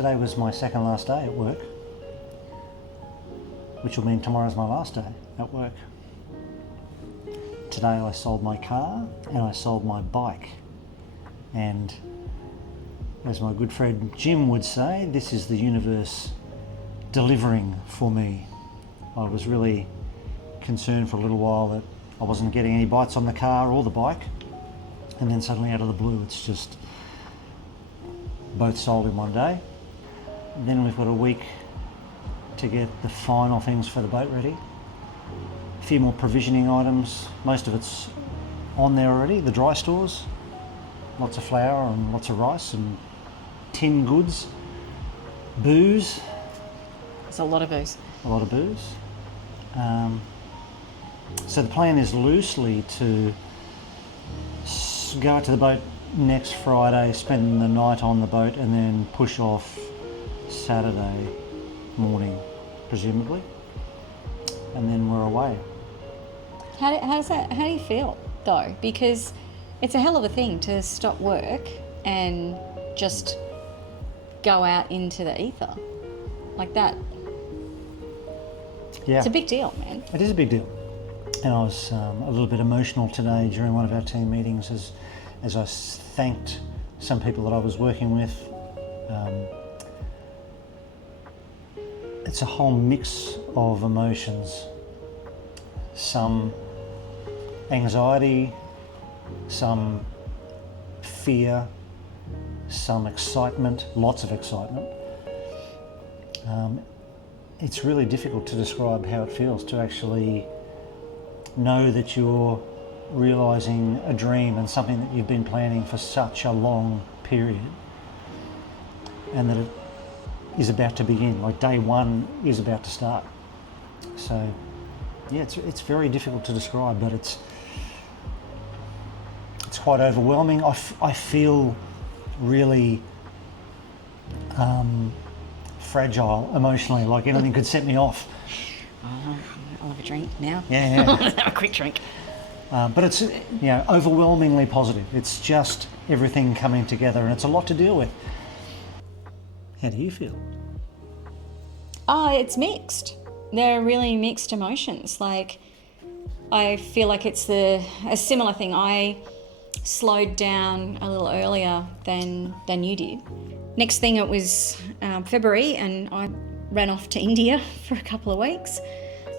today was my second last day at work, which will mean tomorrow's my last day at work. Today I sold my car and I sold my bike. And as my good friend Jim would say, this is the universe delivering for me. I was really concerned for a little while that I wasn't getting any bites on the car or the bike. And then suddenly out of the blue, it's just both sold in one day. And then we've got a week to get the final things for the boat ready. A few more provisioning items. Most of it's on there already, the dry stores. Lots of flour and lots of rice and tin goods. Booze. There's a lot of booze. A lot of booze. So the plan is loosely to go out to the boat next Friday, spend the night on the boat, and then push off Saturday morning, presumably, and then we're away. How do you feel though? Because it's a hell of a thing to stop work and just go out into the ether like that. Yeah, it's a big deal, man. It is a big deal, and I was a little bit emotional today during one of our team meetings as I thanked some people that I was working with. It's a whole mix of emotions. Some anxiety, some fear, some excitement, lots of excitement. It's really difficult to describe how it feels to actually know that you're realising a dream and something that you've been planning for such a long period, and that it is about to begin, like day one is about to start. So yeah, it's very difficult to describe, but it's quite overwhelming. I feel really fragile emotionally, like anything could set me off. I'll have a drink now. Yeah. Have a quick drink. But it's overwhelmingly positive. It's just everything coming together, and it's a lot to deal with. How do you feel? It's mixed. They're really mixed emotions. Like, I feel like it's a similar thing. I slowed down a little earlier than you did. Next thing, it was February, and I ran off to India for a couple of weeks.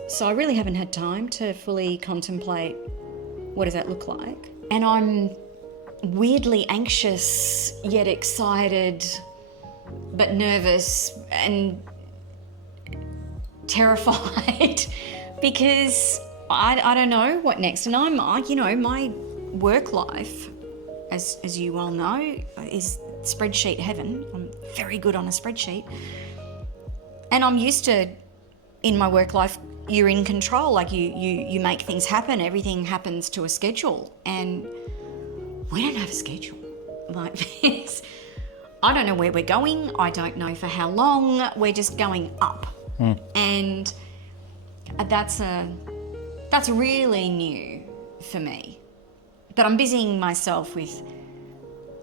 So I really haven't had time to fully contemplate what does that look like. And I'm weirdly anxious yet excited, but nervous and terrified because I don't know what next. And my work life, as you well know, is spreadsheet heaven. I'm very good on a spreadsheet. And I'm used to, in my work life, you're in control, like you make things happen, everything happens to a schedule, and we don't have a schedule like this. I don't know where we're going, I don't know for how long, we're just going up. And that's really new for me. But I'm busying myself with,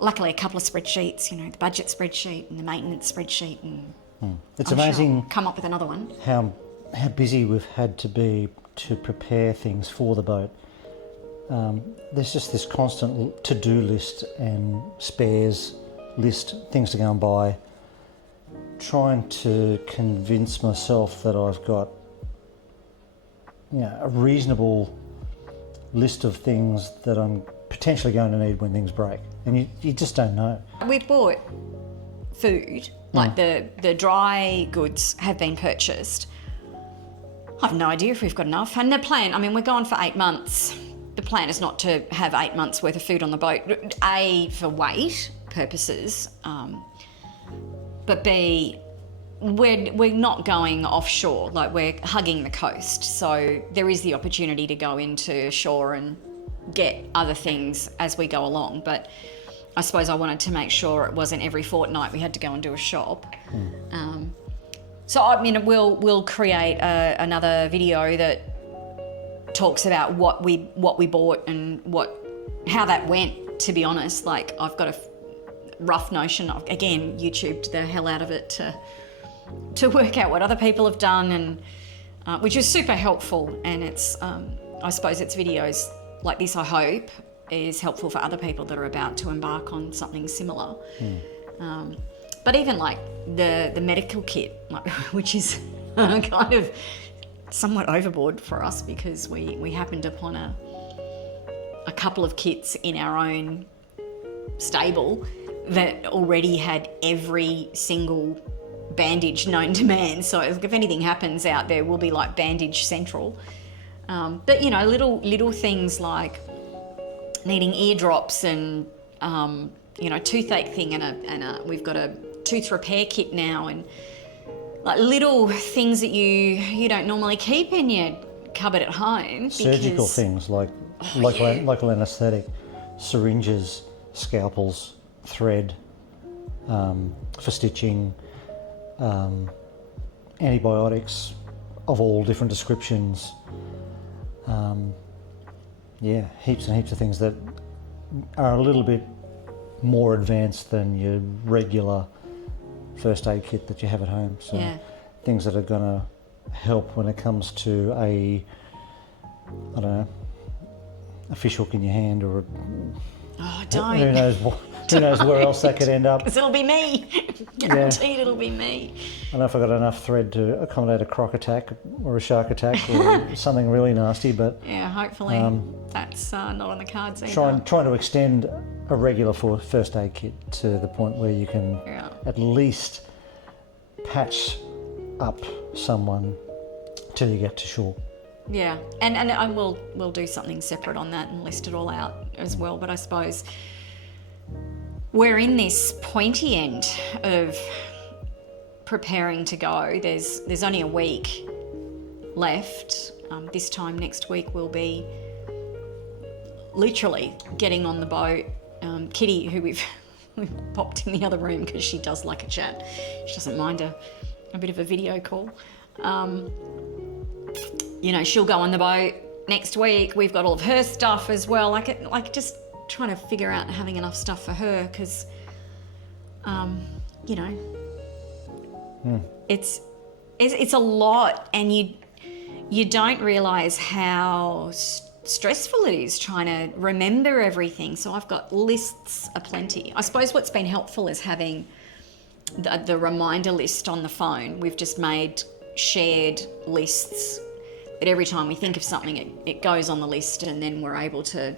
luckily, a couple of spreadsheets, the budget spreadsheet and the maintenance spreadsheet, and it's amazing. Sure I'll come up with another one. How busy we've had to be to prepare things for the boat. There's just this constant to-do list and spares list, things to go and buy, trying to convince myself that I've got a reasonable list of things that I'm potentially going to need when things break, and you just don't know. We've bought food, like the dry goods have been purchased. I have no idea if we've got enough. And the plan, we're going for 8 months. The plan is not to have 8 months worth of food on the boat. A, for weight purposes, but B, we're not going offshore, like we're hugging the coast. So there is the opportunity to go into shore and get other things as we go along. But I suppose I wanted to make sure it wasn't every fortnight we had to go and do a shop. So we'll create another video that talks about what we bought and how that went. To be honest, like I've got rough notion of, again, YouTubed the hell out of it to work out what other people have done, and which is super helpful. And it's, I suppose it's videos like this, I hope, is helpful for other people that are about to embark on something similar. But even like the medical kit, like, which is kind of somewhat overboard for us, because we happened upon a couple of kits in our own stable that already had every single bandage known to man. So if anything happens out there, we'll be like bandage central. But you know, little things like needing eardrops and you know, toothache thing, and we've got a tooth repair kit now, and like little things that you don't normally keep in your cupboard at home. Surgical things like local anaesthetic, syringes, scalpels, thread for stitching, antibiotics of all different descriptions. Heaps and heaps of things that are a little bit more advanced than your regular first aid kit that you have at home. So things that are going to help when it comes to a fish hook in your hand, or don't. Who knows where else that could end up. Because it'll be me. Guaranteed it'll be me. I don't know if I've got enough thread to accommodate a croc attack or a shark attack or something really nasty, but yeah, hopefully that's not on the cards either. Trying to extend a regular first aid kit to the point where you can at least patch up someone till you get to shore. Yeah, and I will do something separate on that and list it all out as well. But I suppose we're in this pointy end of preparing to go. There's only a week left. This time next week we'll be literally getting on the boat. Kitty, who we've popped in the other room because she does like a chat. She doesn't mind a bit of a video call. You know, she'll go on the boat next week. We've got all of her stuff as well. Like just trying to figure out having enough stuff for her, because, you know, it's a lot, and you don't realise how stressful it is trying to remember everything. So I've got lists aplenty. I suppose what's been helpful is having the reminder list on the phone. We've just made shared lists that every time we think of something, it goes on the list, and then we're able to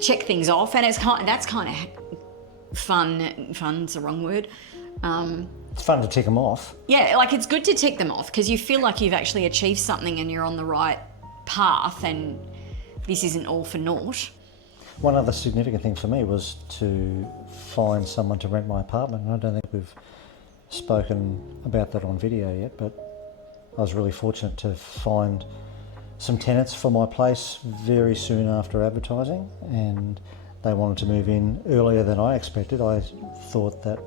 check things off. And that's kind of fun. Fun's the wrong word. It's fun to tick them off. Yeah, like it's good to tick them off because you feel like you've actually achieved something and you're on the right path, and this isn't all for naught. One other significant thing for me was to find someone to rent my apartment. And I don't think we've spoken about that on video yet, but I was really fortunate to find some tenants for my place very soon after advertising, and they wanted to move in earlier than I expected. I thought that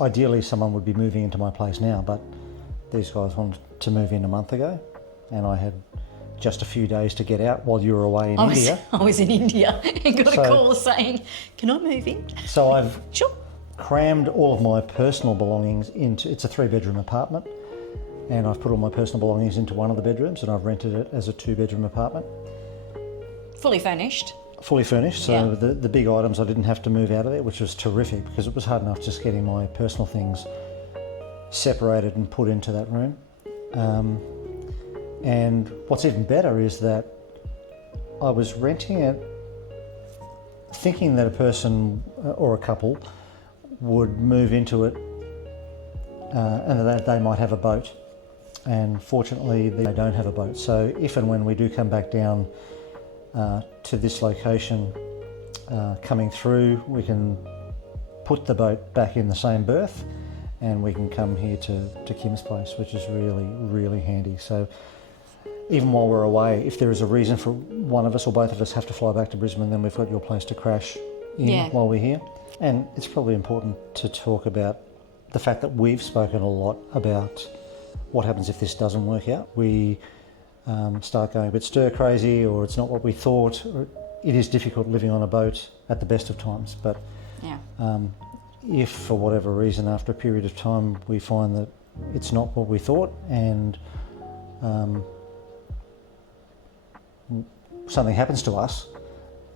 ideally someone would be moving into my place now, but these guys wanted to move in a month ago, and I had just a few days to get out while you were away in India. I was in India and got a call saying, can I move in? So I've sure. crammed all of my personal belongings into, it's a 3-bedroom apartment, and I've put all my personal belongings into one of the bedrooms, and I've rented it as a 2-bedroom apartment. Fully furnished? Fully furnished, so the big items I didn't have to move out of there, which was terrific because it was hard enough just getting my personal things separated and put into that room. And what's even better is that I was renting it thinking that a person or a couple would move into it and that they might have a boat. And fortunately, they don't have a boat. So if and when we do come back down to this location coming through, we can put the boat back in the same berth and we can come here to Kim's place, which is really, really handy. So even while we're away, if there is a reason for one of us or both of us have to fly back to Brisbane, then we've got your place to crash in while we're here. And it's probably important to talk about the fact that we've spoken a lot about what happens if this doesn't work out. We start going a bit stir crazy, or it's not what we thought. It is difficult living on a boat at the best of times, but Yeah. If for whatever reason after a period of time we find that it's not what we thought and something happens to us,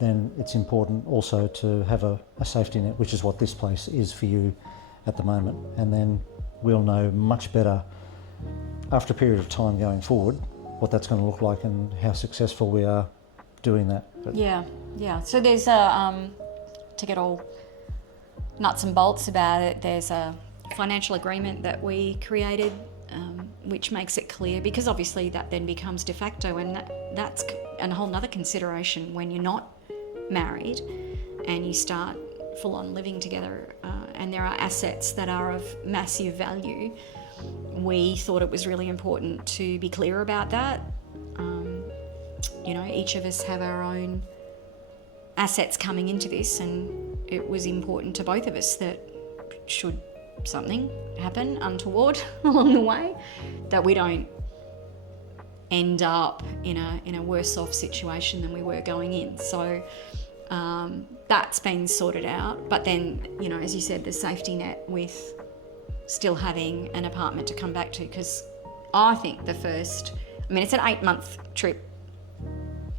then it's important also to have a safety net, which is what this place is for you at the moment. And then we'll know much better after a period of time going forward what that's going to look like and how successful we are doing that. But yeah. So there's a, to get all nuts and bolts about it, there's a financial agreement that we created which makes it clear, because obviously that then becomes de facto, and that's a whole nother consideration when you're not married and you start full-on living together and there are assets that are of massive value. We thought it was really important to be clear about that. Each of us have our own assets coming into this, and it was important to both of us that should something happen untoward along the way, that we don't end up in a worse off situation than we were going in. So that's been sorted out. But then, as you said, the safety net with still having an apartment to come back to, because I think it's an 8-month trip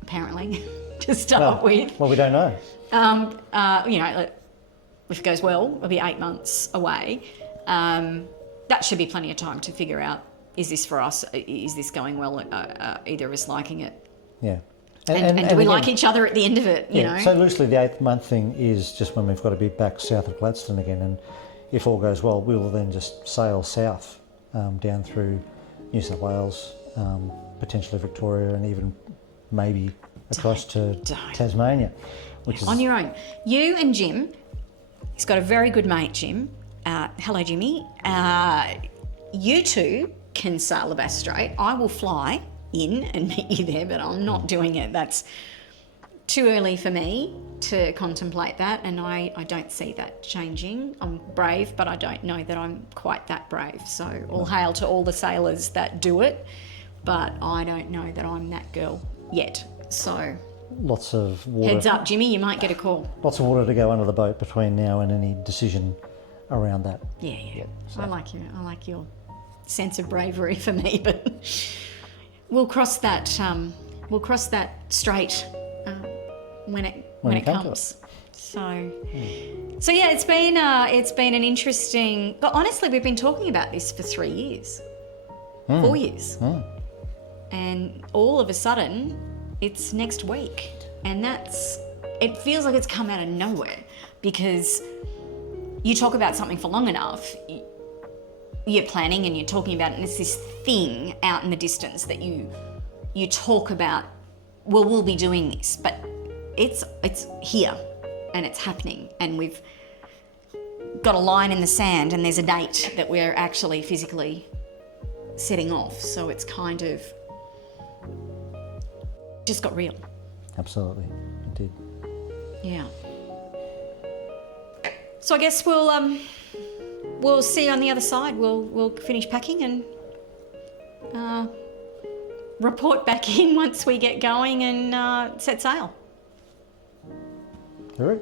apparently to start with. Well, we don't know. If it goes well, it'll be 8 months away. That should be plenty of time to figure out, is this for us? Is this going well? Either of us liking it? Yeah. And do we like each other at the end of it? You know? So loosely, the 8th month thing is just when we've got to be back south of Gladstone again, and if all goes well, we will then just sail south down through New South Wales, potentially Victoria, and even maybe across to Tasmania. Which is on your own. You and Jim, he's got a very good mate, Jim. Hello, Jimmy. You two can sail the Bass Strait. I will fly in and meet you there, but I'm not doing it. That's too early for me to contemplate that, and I don't see that changing. I'm brave, but I don't know that I'm quite that brave. So all hail to all the sailors that do it, but I don't know that I'm that girl yet. So lots of water. Heads up, Jimmy, you might get a call. Lots of water to go under the boat between now and any decision around that. Yeah. So. I like your sense of bravery for me, but we'll cross that strait when it comes. So yeah, it's been an interesting. But honestly, we've been talking about this for 3 years, 4 years, and all of a sudden, it's next week, and it feels like it's come out of nowhere, because you talk about something for long enough, you're planning and you're talking about it, and it's this thing out in the distance that you talk about. Well, we'll be doing this, but it's here and it's happening, and we've got a line in the sand, and there's a date that we're actually physically setting off. So it's kind of just got real. Absolutely, it did. Yeah. So I guess we'll see you on the other side. We'll finish packing and report back in once we get going and set sail. All right.